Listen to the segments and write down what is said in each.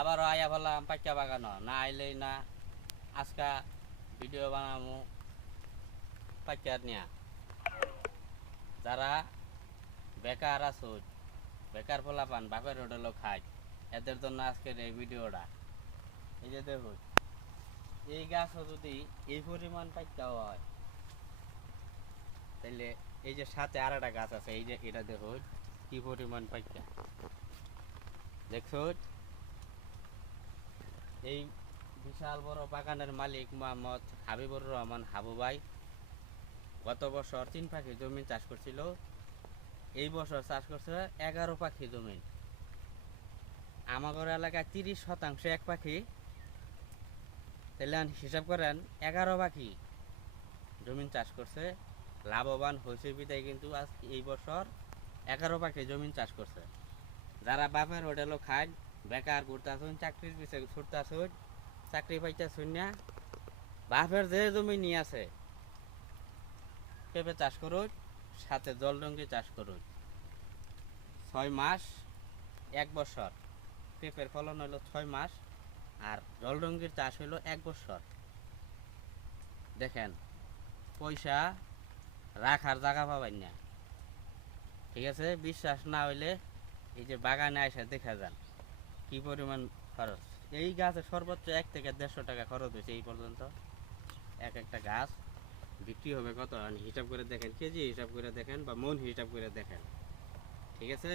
আবারও আয়া বললাম পাইকা বাগানো না আইলেই না আজকা ভিডিও বানামু পাইকার নিয়া যারা বেকার আসুন বেকার পোলাপান বাপের হোটেলও খায় এদের জন্য আজকের এই ভিডিওটা। এই যে দেখুন এই গাছও যদি এই পরিমাণ পাইকা হয় তাহলে এই যে সাথে আর একটা গাছ আছে এই যে এটা দেখুন কি পরিমাণ পাইকা দেখুন। এই বিশাল বড় বাগানের মালিক মোহাম্মদ হাবিবুর রহমান হাবু ভাই গত বছর 3 পাখি জমি চাষ করছিল, এই বছর চাষ করছে 11 পাখি জমি। আমাদের এলাকায় 30% এক পাখি, তাহলে হিসাব করেন 11 পাখি জমি চাষ করছে, লাভবান হয়েছে বিদায় কিন্তু আজ এই বছর 11 পাখি জমি চাষ করছে। যারা বাপের হোটেলও খায় বেকার ঘুরতে আসুন চাকরির পিছিয়ে ছুটতে আসুন চাকরি পাইতে শুন না বাপের যে জমি নিয়ে আছে পেঁপে চাষ করুন, সাথে জলরঙ্গি চাষ করুন। 6 মাস 1 বছর পেঁপের ফলন হলো 6 মাস আর জলরঙ্গির চাষ হলো 1 বছর। দেখেন পয়সা রাখার জায়গা পাবেন না, ঠিক আছে? বিশ্বাস না হইলে এই যে বাগানে এসে দেখা যান কি পরিমাণ খরচ। এই গাছে সর্বোচ্চ 1 থেকে 150 টাকা খরচ হয়েছে এই পর্যন্ত। এক একটা গাছ বিক্রি হবে কত হিসাব করে দেখেন, কেজি হিসাব করে দেখেন বা মন হিসাব করে দেখেন, ঠিক আছে?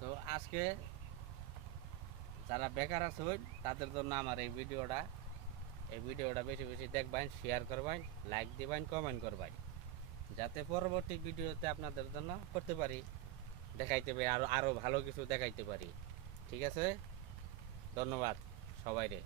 তো আজকে যারা বেকার আছে তাদের জন্য আমার এই ভিডিওটা বেশি বেশি দেখবেন, শেয়ার করবেন, লাইক দিবেন, কমেন্ট করবেন, যাতে পরবর্তী ভিডিওতে আপনাদের জন্য করতে পারি, দেখাইতে পারি, আরো ভালো কিছু দেখাইতে পারি, ঠিক আছে? ধন্যবাদ সবাইরে।